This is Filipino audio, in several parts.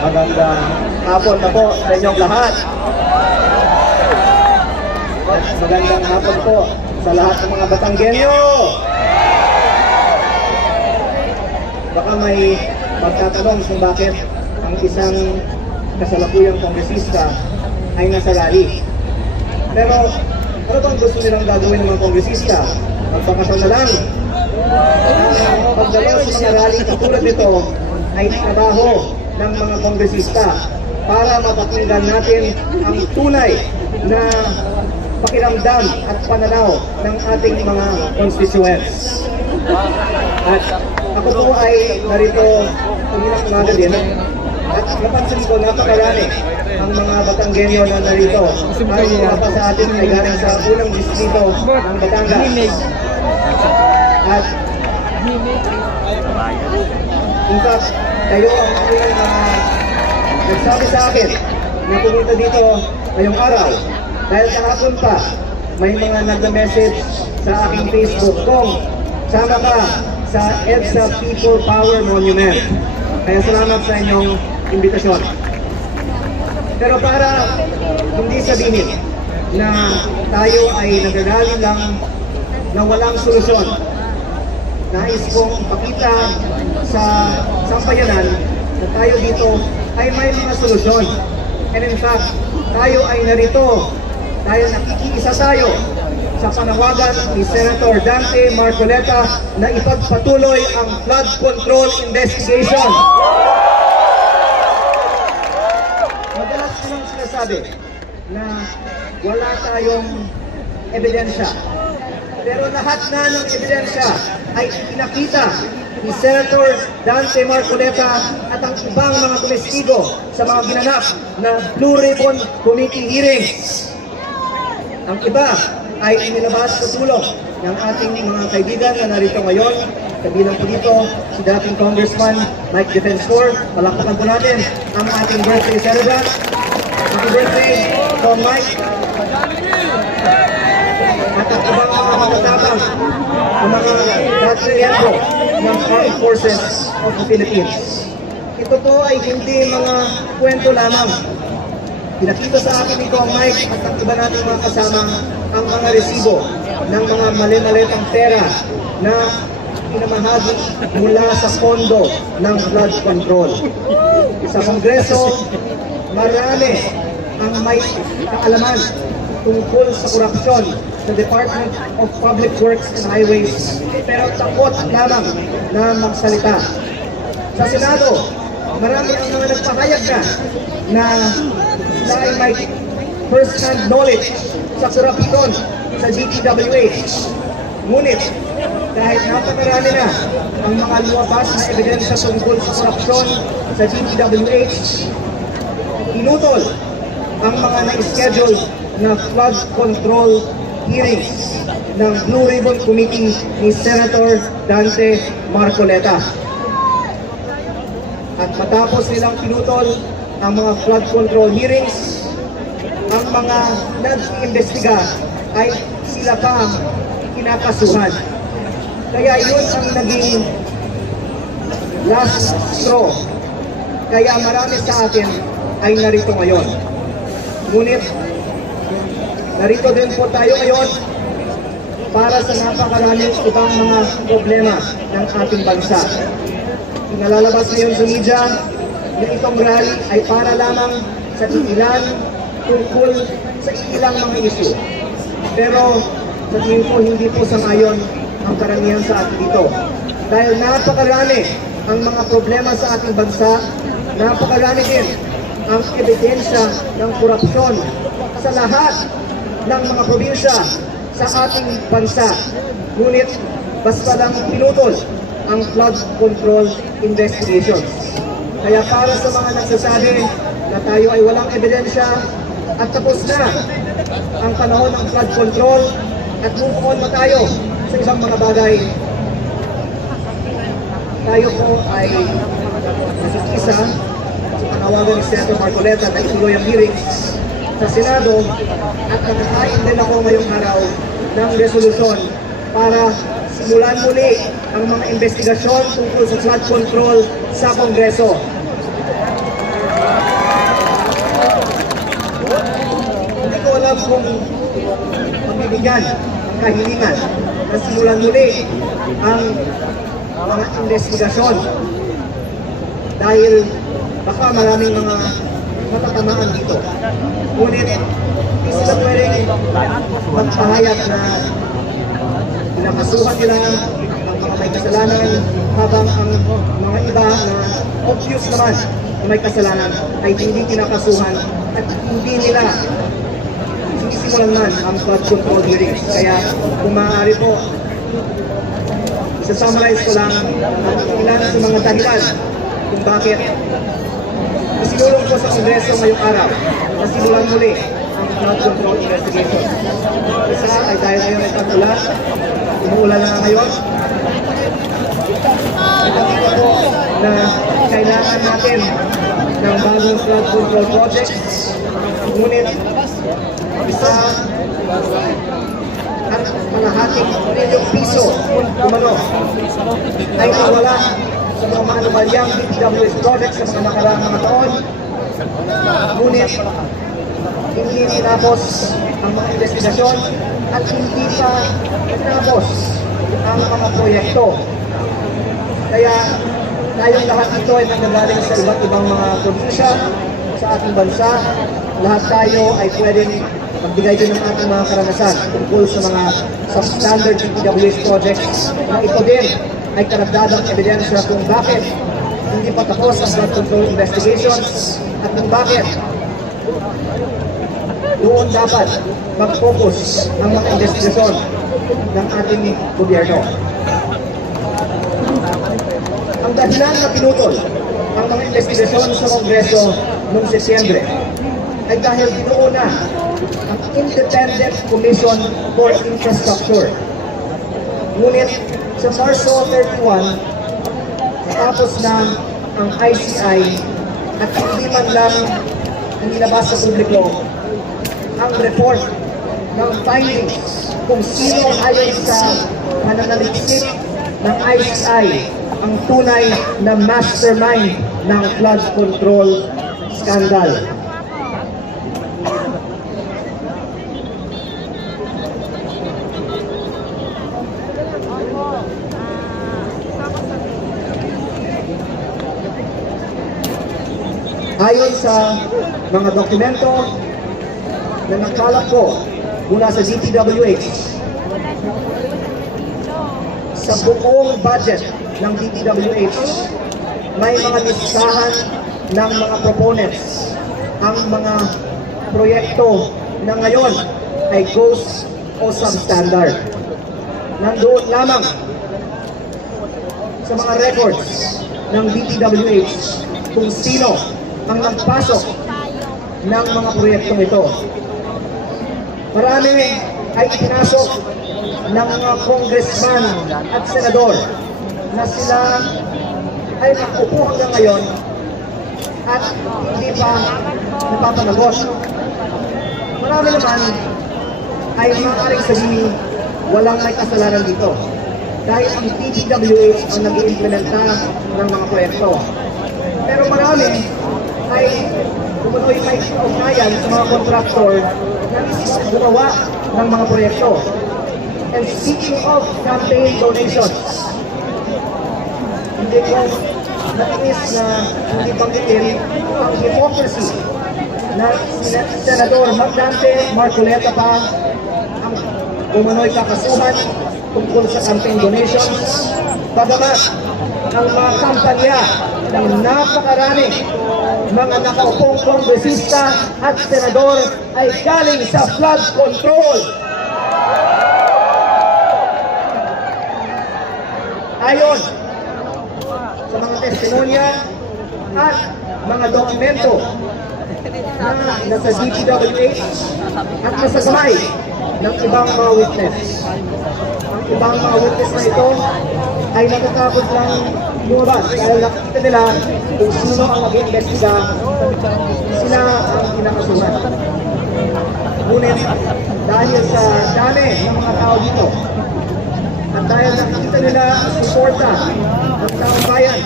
Magandang hapon na po sa inyong lahat. At magandang hapon po sa lahat ng mga Batanggenyo. Baka may magtatanong kung bakit ang isang kasalukuyang kongresista ay nasa rally. Pero ano bang gusto nilang gagawin ng mga kongresista? Magpakasal na lang. Ang pagdalo sa mga rally katulad nito ay trabaho ng mga kongresista para mapakinggan natin ang tunay na pakiramdam at pananaw ng ating mga constituents. At ako po ay narito umilang umaga din at napansin ko napakarami ang mga Batanggenyo na narito. Ang mga pa sa atin ay galing sa unang distrito ng Batangas. At in fact, kayo ang nagsabi sa akin na pumunta dito ngayong araw dahil kahapon pa may mga nagna-message sa aking Facebook kung sama ka sa EDSA People Power Monument. Kaya salamat sa inyong imbitasyon. Pero para hindi sabihin na tayo ay nagrarally lang na walang solusyon, nais kong pakita sa sampayanan na tayo dito ay may mga solusyon. And in fact, tayo ay narito dahil nakikiisa tayo sa panawagan ni Senator Dante Marcoleta na ipagpatuloy ang flood control investigation. Madalas ko nang sinasabi na wala tayong ebidensya. Pero lahat na ng ebidensya ay ipinakita ni Senator Dante Marcoleta at ang ibang mga komestigo sa mga ginanap na Blue Ribbon Committee hearings. Ang iba ay inilabas sa tulong ng ating mga kaibigan na narito ngayon. Kabilang po dito si dating Congressman Mike Defensor. Palakpakan po natin ang ating birthday celebrant. Happy birthday, Tom Mike. At ang ibang mga matatabang ang mga dating miyembro ng Armed Forces of the Philippines. Ito po ay hindi mga kwento lamang. Pinakita sa akin ito ang Mike at ang iba nating mga kasama ang mga resibo ng mga mali-malitang pera na pinamahagi mula sa pondo ng flood control. Sa Kongreso, marami ang may kaalaman tungkol sa korupsyon sa Department of Public Works and Highways, pero takot lamang na magsalita. Sa Senado, marami ang mga nagpahayag na sila ay may first-hand knowledge sa korupsyon sa DPWH. Ngunit, kahit napakarami na ang mga lumabas na ebidensya tungkol sa korupsyon sa DPWH, pinutol ang mga na-schedule na flood control hearings ng Blue Ribbon Committee ni Senator Dante Marcoleta. At matapos nilang pinutol ang mga flood control hearings, ang mga nag-iimbestiga ay sila pa ang kinakasuhan. Kaya yun ang naging last straw. Kaya marami sa atin ay narito ngayon. Ngunit, narito din po tayo ngayon para sa napakaraming ibang mga problema ng ating bansa. Inalalabas ngayon sa media na itong rally ay para lamang sa ilan tungkol sa ilang mga issue. Pero sa tingin ko hindi po sangayon ang karamihan sa atin dito. Dahil napakarami ang mga problema sa ating bansa, napakarami din ang ebidensya ng korupsyon sa lahat ng mga probinsya sa ating bansa. Ngunit basta lang pinutol ang flood control investigations. Kaya para sa mga nagsasabi na tayo ay walang ebidensya at tapos na ang panahon ng flood control at move on na tayo sa isang mga bagay, tayo po ay nakikisa sa panawagan ni Senator Marcoleta na ituloy ang hearings sa Senado at nakakain din ako ngayong araw ng resolusyon para simulan muli ang mga investigasyon tungkol sa flood control sa Kongreso. Hindi ko alam kung pagbibigyan ang kahilingan na simulan muli ang mga investigasyon dahil baka maraming mga matatamaan dito. Ngunit hindi sila pwedeng magpahayag na pinakasuhan nila ang mga may kasalanan habang ang mga iba na obvious naman na may kasalanan ay hindi pinakasuhan at hindi nila sinisimulan man ang flood control hearings. Kaya kung maaari po, isa-summarize ko lang ang ilan sa mga dahilan kung bakit isinulong ko sa Kongreso ngayong araw na simulan muli ang flood control investigation. Isa ay dahil ngayon ay tag-ulan, umuulan na ngayon. Ipakita po na kailangan natin ng bagong flood control projects. Ngunit isa at kalahating milyong piso kumano ay nawala sa mga manubalyang DPWH projects sa mga nakaraang mga taon. Ngunit hindi tinapos ang mga investigasyon at hindi pa tinapos ang mga proyekto. Kaya tayong lahat ito ay nanggagaling sa iba't ibang mga probinsya sa ating bansa. Lahat tayo ay pwedeng magbigay din ng ating mga karanasan tungkol sa mga substandard DPWH projects na ito din ay karagdagang ebidensya kung bakit hindi pa tapos ang flood control investigations at kung bakit doon dapat mag-focus ang mga investigasyon ng ating gobyerno. Ang dahilan na pinutol ang mga investigasyon sa Kongreso noong Setyembre ay dahil dinuuna ang Independent Commission for Infrastructure. Ngunit sa Marso 31, tapos na ang ICI at hindi man lang inilabas sa publiko ang report ng findings kung sino ayon sa mananaliksik ng ICI ang tunay na mastermind ng flood control scandal. Ayon sa mga dokumento na nakalap ko mula sa DPWH, sa buong budget ng DPWH, may mga listahan ng mga proponents. Ang mga proyekto na ngayon ay ghost o substandard. Nandoon lamang sa mga records ng DPWH kung sino ang nagpasok ng mga proyektong ito. Marami ay ipinasok ng mga congressman at senador na sila ay nakupo hanggang ngayon at hindi pa napapanagot. Marami naman ay maaaring sabihin walang may kasalanan dito dahil ang DPWH ang nag-iimplementa ng mga proyekto. Pero marami ay kumunoy may ugnayan sa mga kontraktor na isip gumawa ng mga proyekto. And speaking of campaign donations, hindi ko nais na hindi banggitin ang hypocrisy na Senador Magdante Marcoleta pa ang kumunoy kakasuhan tungkol sa campaign donations. Bagamat ang mga kampanya ng napakarami mga nakaupong kongresista at senador ay galing sa flood control. Ayon sa mga testimonya at mga dokumento na nasa DPWH at nasa kamay ng ibang mga witness. Ang ibang mga witness na ito ay natatakot lang lumabas dahil nakita nila kung sino ang mag-iimbestiga, sila ang kinakasuhan. Ngunit dahil sa dami ng mga tao dito at dahil nakita nila ang suporta ng taong bayan,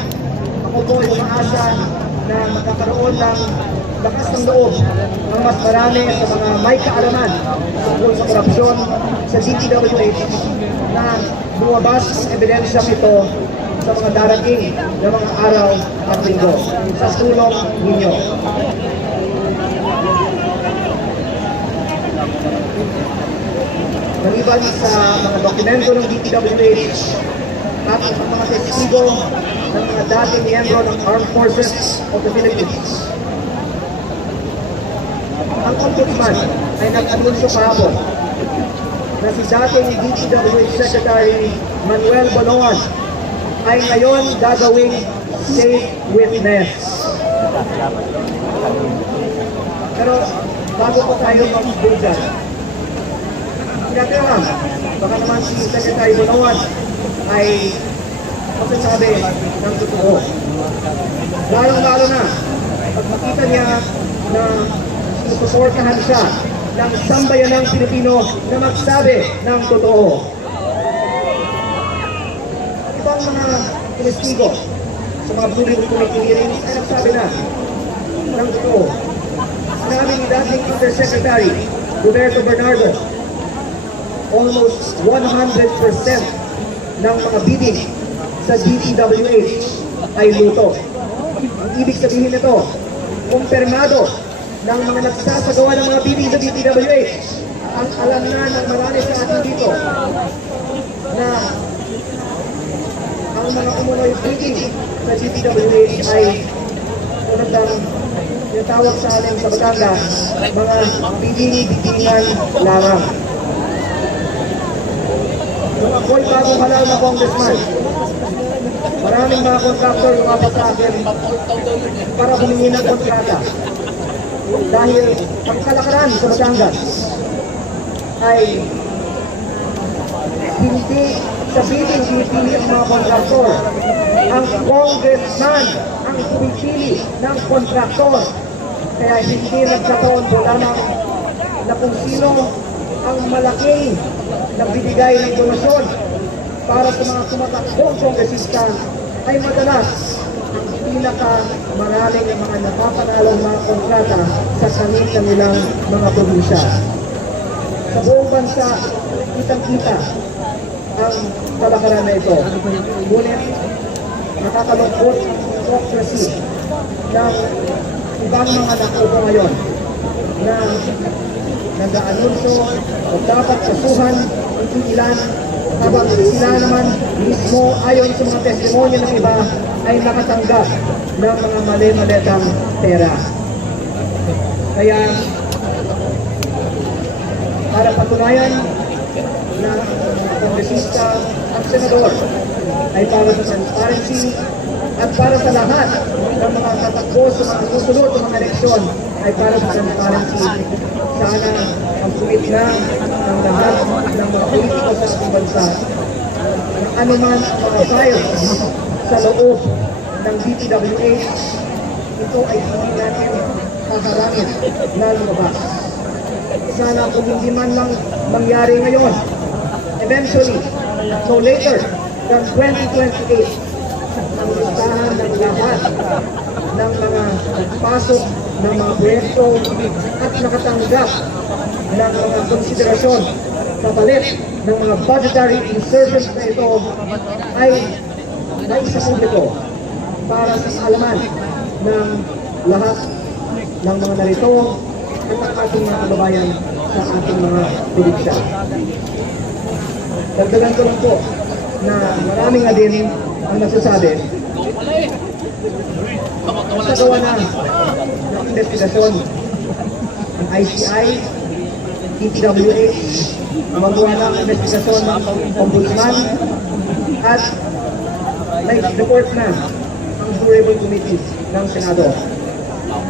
ako po ay umaasa na magkakaroon ng lakas ng loob ng mas marami sa mga may kaalaman tungkol sa korupsyon sa DPWH na lumabas ang ebidensyang ito sa mga darating na mga araw at linggo sa tulong ninyo. Maliban sa mga dokumento ng DPWH at ang mga testigo ng mga dating miyembro ng Armed Forces of the Philippines, ang Ombudsman ay nag-anunsyo kahapon na si dating DPWH Secretary Manuel Baloan ay ngayon gagawing safe witness. Pero bago po tayo mag-bugan, tinatira lang, baka naman si Secretary Baloan ay magsasabi ng totoo. Lalong-lalo na pag makita niya na susuportahan siya ng sambayanang Pilipino na magsabi ng totoo. Ibang mga testigo sa mga Blue Committee hearings ay nagsabi na ng totoo. Sinabi ni dating Undersecretary Roberto Bernardo, almost 100% ng mga bidding sa DPWH ay luto. Ang ibig sabihin nito, kumpirmado ng mga nagsasagawa ng mga bidding sa DPWH. Ang alam na ng marami sa atin dito na ang mga umunoy bidding sa DPWH ay tinatawag sa atin sa Batangas mga bidding-biddingan lamang. Kung ako'y bagong halal na congressman, maraming mga contractor lumapit sa akin para humingi ng kontrata. Dahil ang kalakaran sa Batangas ay hindi sa bidding pinipili ang mga kontraktor. Ang congressman ang pumipili ng kontraktor. Kaya hindi nagkataon po lamang na kung sino ang malaking nagbibigay ng donasyon para sa mga tumatakbong kongresista ay madalas ang pinaka-maraming mga napapanalong mga kontrata sa kanilang mga probinsya. Sa buong bansa, kitang-kita ang kalakaran na ito. Ngunit, nakakalungkot ang hypocrisy ng ibang mga nakupo ngayon na nag-aanunsyo o dapat kasuhan ang ilan habang sila naman mismo ayon sa mga testimonya ng iba ay nakatanggap ng mga mali-maletang pera. Kaya para patunayan na mga kongresista at senador ay para sa transparency at para sa lahat ng mga tatakbo sa mga susunod ng mga eleksyon ay para sa transparency. Sana ang komitmen ng lahat ng mga politiko sa ating bansa na anuman mga files sa loob ng DPWH, ito ay hindi natin haharangin na lumabas. Sana kung hindi man lang mangyari ngayon, eventually, no later than 2028, ang listahan ng lahat ng mga nagpasok ng mga proyekto at nakatanggap ng mga konsiderasyon kapalit ng mga budgetary insertions na ito ay sa publiko para sa kaalaman ng lahat ng mga narito at ng ating mga kababayan sa ating mga probinsya. Dagdagan ko lang po na marami nga din ang nagsasabi masagawa na ng investigasyon ng ICI, DPWH, magawa na ng investigasyon ng Ombudsman at may report na ang Durable Committee ng Senado.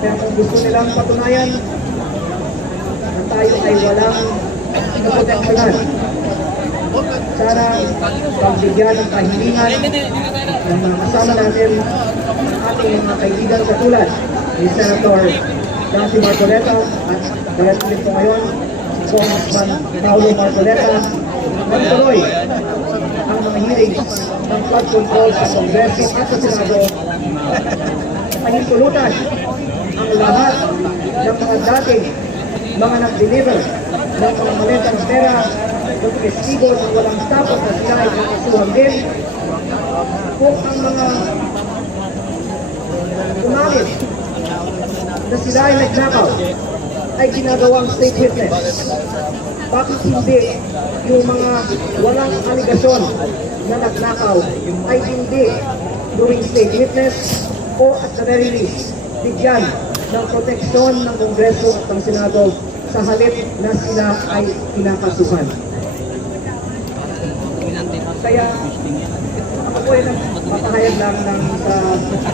Kaya kung gusto nilang patunayan na tayo ay walang naproteksyonan, sana pagbigyan ng kahilingan ng mga kasama natin ang ating mga kaibigan katulad ni Senator Nancy Marcoleta at President po ngayon, Congressman Paulo Marcoleta, magtuloy ang mga hearings ng flood control sa Kongreso at sa Senado ay pinipulutan ang lahat ng mga dating mga nag-deliver ng mga maletang pera ng testigo ng walang tapos na sila ay nakasuhan din kung ang mga umamit na sila ay nagnakaw ay ginagawang state witness. Bakit hindi yung mga walang aligasyon na nagnakaw ay hindi gawing state witness o at the very least bigyan ng proteksyon ng Kongreso at ng Senado sa halip na sila ay kinakasuhan. Kaya ako po ay nagpapahayag lang ng sa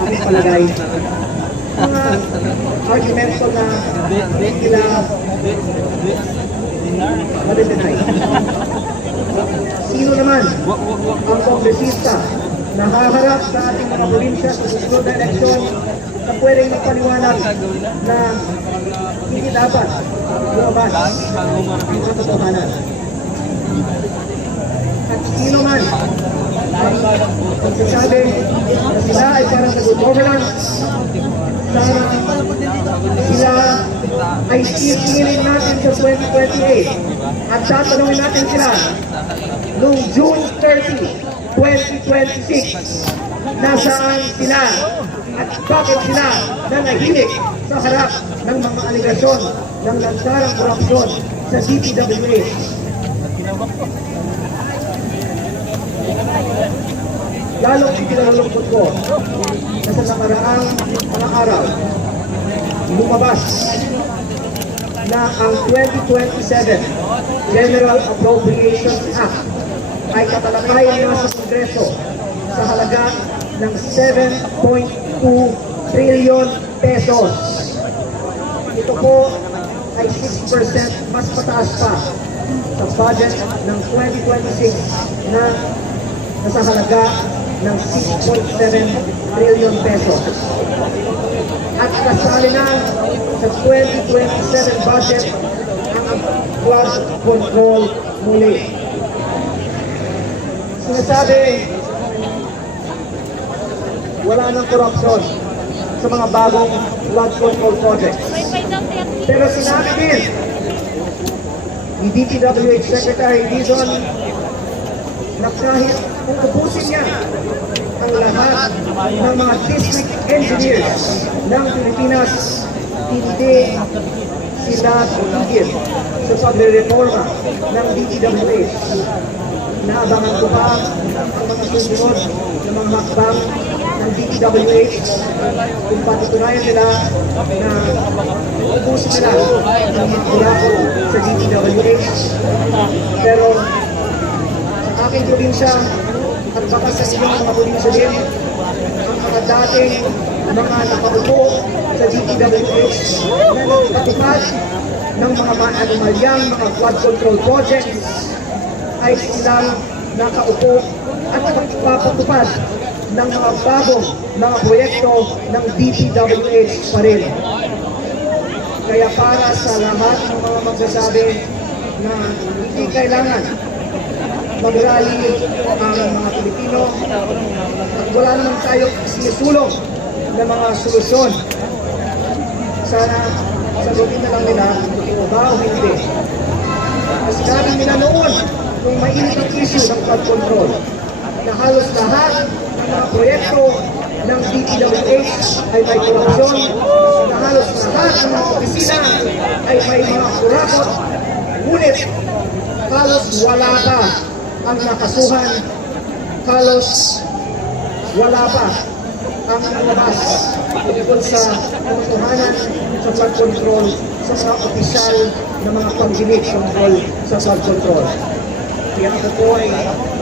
aking palagay mga argumento na nila malitinay. Sino naman ang kongresista na haharap sa ating mga probinsya sa susunod na eleksyon na pwedeng magpaliwanag na hindi dapat lumabas ang katotohanan? At sino man ang magsasabi na sila ay parang sa good governance, sana sila ay sisiling natin sa 2028 at tatanungin natin sila noong June 30, 2026 nasaan sila at bakit sila nanahimik sa harap ng mga aligasyon ng lantarang korupsyon sa DPWH. Lalong ikinalulungkot ko na sa nakaraang mga araw lumabas na ang 2027 General Appropriations Act ay tatalakayin na sa Kongreso sa halaga ng 7.2 trillion pesos. Ito po ay 6% mas pataas pa sa budget ng 2026 na nasa halaga ng 6.7 trillion pesos. At kasali na sa 2027 budget ang flood control muli. Sinasabi, wala nang korupsyon sa mga bagong flood control projects. Pero sinabi din ni DPWH Secretary Dizon na kahit kung ubusin niya ang lahat ng mga district engineers ng Pilipinas, hindi sila tumigil sa pagre-reforma ng DPWH. Naabangan ko pa ang mga susunod ng mga hakbang ng DPWH kung patutunayan nila na ubusin nila ang mga kurakot sa DPWH. Pero sa aking probinsya at baka sa inyong mga probinsya din, ang mga dating mga nakaupo sa DPWH na nagpatupad ng mga anomalyang mga flood control projects ay silang nakaupo at nagpapatupad ng mga bagong mga proyekto ng DPWH pa rin. Kaya para sa lahat ng mga magsasabi na hindi kailangan mag-rally ang mga Pilipino at wala naman tayong sinusulong ng mga solusyon, sana sagutin na lang nila kung ba o hindi. Kasi dahil nila noon kung mainit ang issue ng flood control na halos lahat ng mga proyekto ng DPWH ay may korupsyon, na halos lahat ng mga opisina ay may mga kurakot, ngunit halos wala pa ang nakasuhan, halos wala pa ang nalabas tungkol sa katotohanan sa flood control sa mga opisyal na mga pagdinig tungkol sa flood control. Kaya ako po ay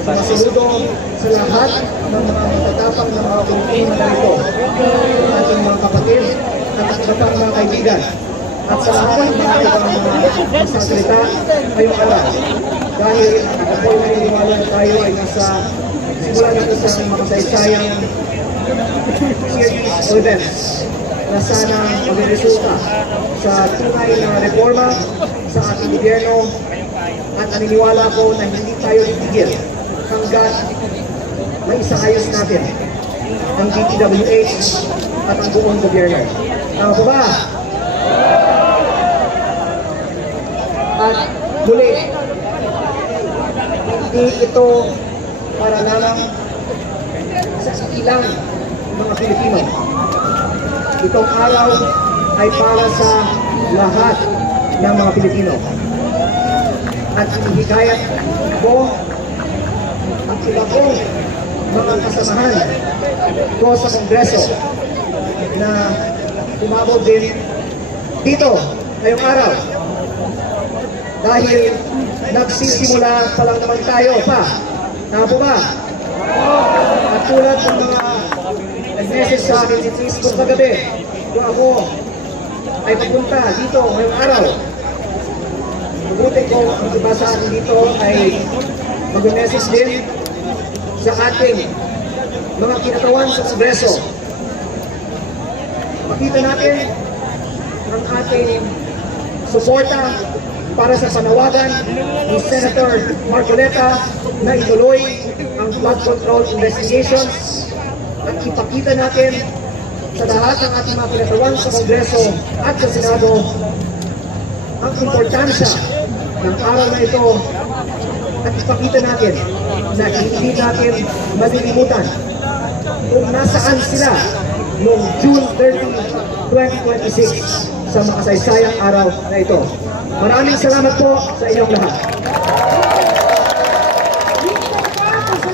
masiludo sa lahat ng mga matatapang na mga Pilipino na ito, ating mga kapatid at iba pang mga kaibigan, at sa lahat ng mga ibang mga magsasalita ngayong araw. Dahil ako po ay naniniwala na tayo ay nasa simula na ito sa mga saysayang series of events na sana magresulta sa tunay na reforma sa ating gobyerno, at naniniwala ko na hindi tayo titigil hanggat maisaayos natin ang DPWH at ang buong gobyerno. Tama po ba? At muli, hindi ito para lamang sa ilang mga Pilipino. Itong araw ay para sa lahat ng mga Pilipino. At hinihikayat ko ang iba kong mga kasamahan ko sa Kongreso na tumabog din dito ngayong araw. Dahil nagsisimula pa lang naman tayo pa. Tama po ba? At tulad ng mga nag-message sa akin sa Facebook kagabi, kung ako ay pupunta dito ngayong araw, mabuti ko ang iba sa akin dito ay mag-message din sa ating mga kinatawan sa Kongreso. Makita natin ang ating suporta para sa panawagan ni Senator Marcoleta na ituloy ang flood control investigations at ipakita natin sa lahat ng ating mga kinatawan sa Kongreso at sa Senado ang importansya ng araw na ito at ipakita natin na hindi natin malilimutan kung nasaan sila noong June 30, 2026 sa makasaysayang araw na ito. Maraming salamat po sa inyong lahat.